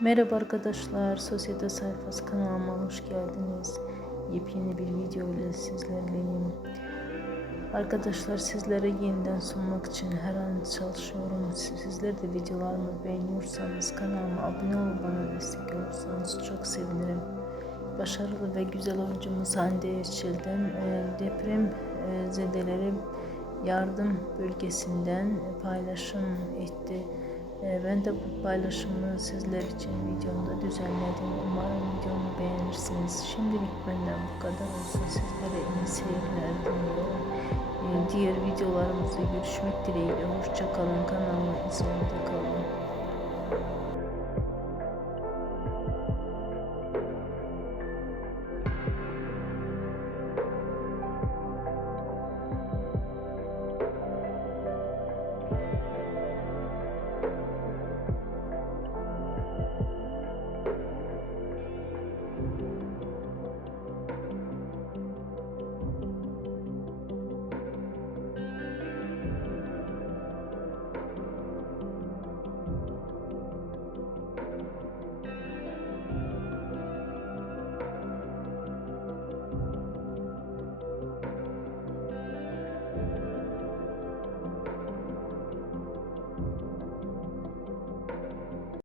Merhaba arkadaşlar, Sosyete Sayfası kanalıma hoş geldiniz. Yepyeni bir video ile sizlerleyim. Arkadaşlar sizlere yeniden sunmak için her an çalışıyorum. Sizler de videolarımı beğeniyorsanız kanalıma abone olup bana destek olursanız çok sevinirim. Başarılı ve güzel oyuncumuz Hande Erçel'den e, deprem e, zedeleri yardım bölgesinden paylaşım etti. Ben de bu paylaşımı sizler için videomda düzenledim. Umarım videomu beğenirsiniz. Şimdilik benden bu kadar olsun. Sizlere iyi seyirler diliyorum. Ee, Diğer videolarımızda görüşmek dileğiyle. Hoşçakalın. Kanalıma izlemede kalın.